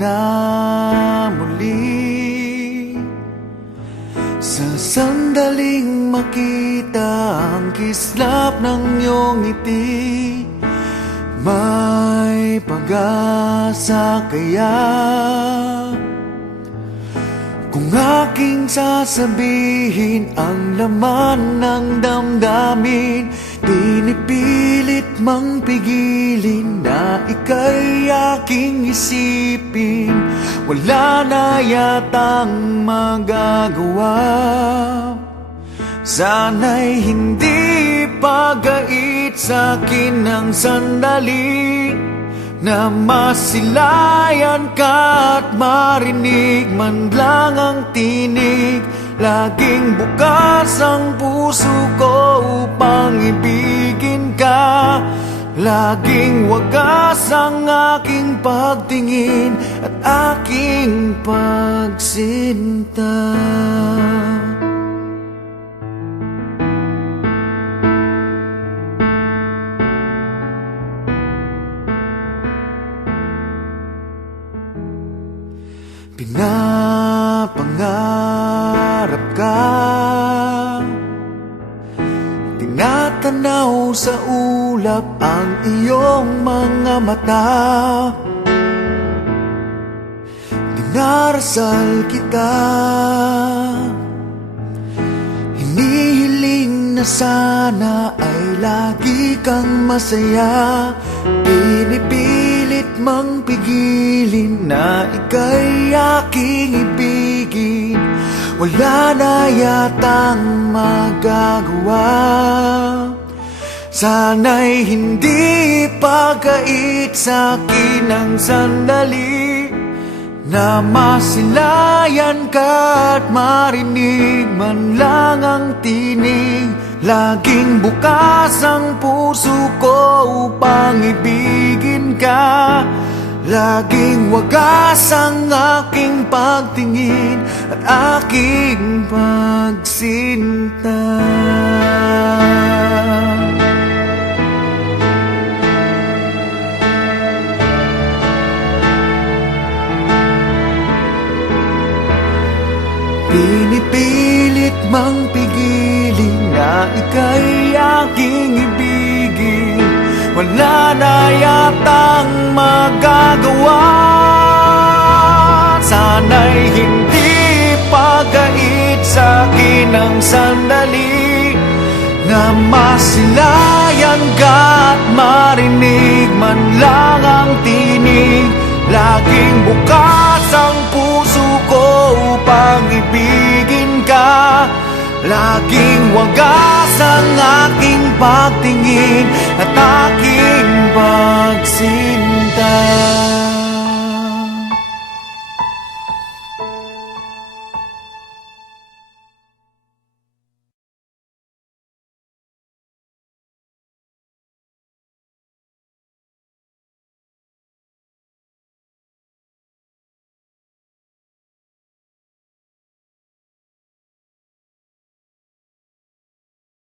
na muli. Sa sandaling makita ang kislap ng iyong ngiti, may pag-asa kaya? Kung aking sasabihin ang laman ng damdamin, pinipilit mang pigilin na ika'y aking isipin. Wala na yatang magagawa. Sana'y hindi pagait sa'kin ng sandali na masilayan ka at marinig man lang ang tinig. Laging bukas ang puso ko upang ibigin ka. Laging wagas ang aking pagtingin at aking pagsinta. Pinapangarap ka, tinatanaw sa ulap ang iyong mga mata. Dinarasal kita, hinihiling na sana ay lagi kang masaya. Pinipilit mang pigilin na ika'y aking ibigin. Wala na yatang magagawa. Sana'y hindi pagait sa'kin ang sandali na masilayan ka at marinig man lang ang tinig. Laging bukas ang puso ko upang ibigin ka. Laging wagas ang aking pagtingin at aking pagsinta. Pinipilit mang pigilin na ika'y aking ibigin. Wala na yatang magagawa. Sana'y hindi pagait sa'kin ang sandali na masilayan ka at marinig man lang ang tinig. Laging bukas ang puso ko upang ibigin ka. Laging wagas ang aking pagtingin at aking